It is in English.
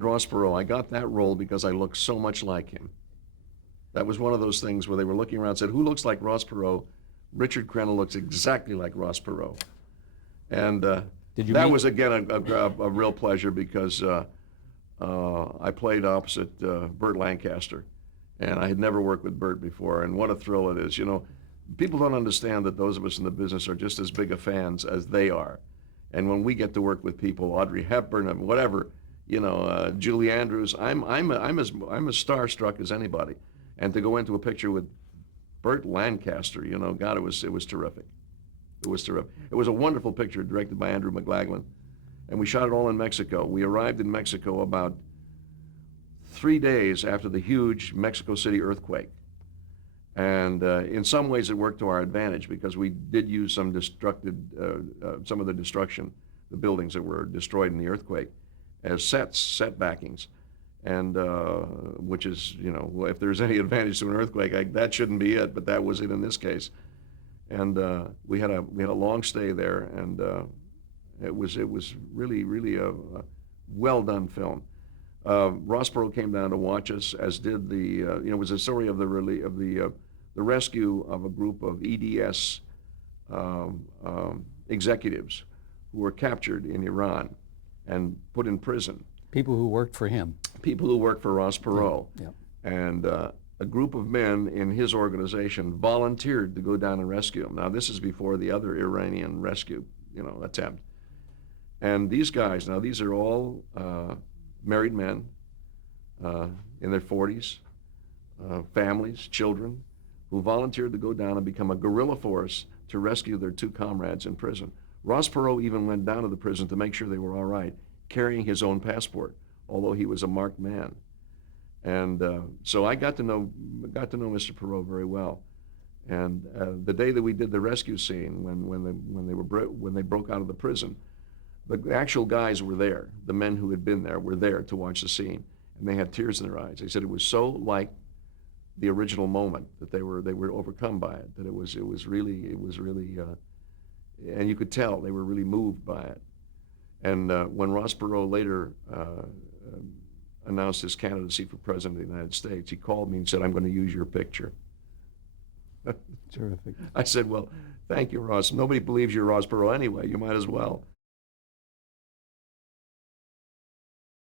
Ross Perot. I got that role because I looked so much like him. That was one of those things where they were looking around and said, who looks like Ross Perot? Richard Crenna looks exactly like Ross Perot. And Did you that meet? was, again, a real pleasure because I played opposite Burt Lancaster. And I had never worked with Burt before. And what a thrill it is. You know, people don't understand that those of us in the business are just as big a fans as they are. And when we get to work with people, Audrey Hepburn and whatever, Julie Andrews, I'm as starstruck as anybody. And to go into a picture with Burt Lancaster, God, it was terrific. It was terrific. It was a wonderful picture directed by Andrew McLaglen, and we shot it all in Mexico. We arrived in Mexico about 3 days after the huge Mexico City earthquake. And in some ways it worked to our advantage because we did use some some of the destruction, the buildings that were destroyed in the earthquake, as set backings. And which is, if there's any advantage to an earthquake, that shouldn't be it, but that was it in this case. And we had a long stay there, and it was really a well done film. Ross Perot came down to watch us, as did it was a story of the rescue of a group of EDS executives who were captured in Iran and put in prison. People who worked for him. People who worked for Ross Perot. Yeah. And a group of men in his organization volunteered to go down and rescue him. Now, this is before the other Iranian rescue, attempt. And these guys, now these are all married men in their 40s, families, children, who volunteered to go down and become a guerrilla force to rescue their two comrades in prison. Ross Perot even went down to the prison to make sure they were all right, carrying his own passport, although he was a marked man. And so I got to know Mr. Perot very well. And the day that we did the rescue scene, when they broke out of the prison, the actual guys were there. The men who had been there were there to watch the scene, and they had tears in their eyes. They said it was so like the original moment that they were overcome by it. That it was really, and you could tell they were really moved by it. And when Ross Perot later announced his candidacy for president of the United States, he called me and said, "I'm going to use your picture." Terrific. I said, "Well, thank you, Ross. Nobody believes you're Ross Perot anyway. You might as well."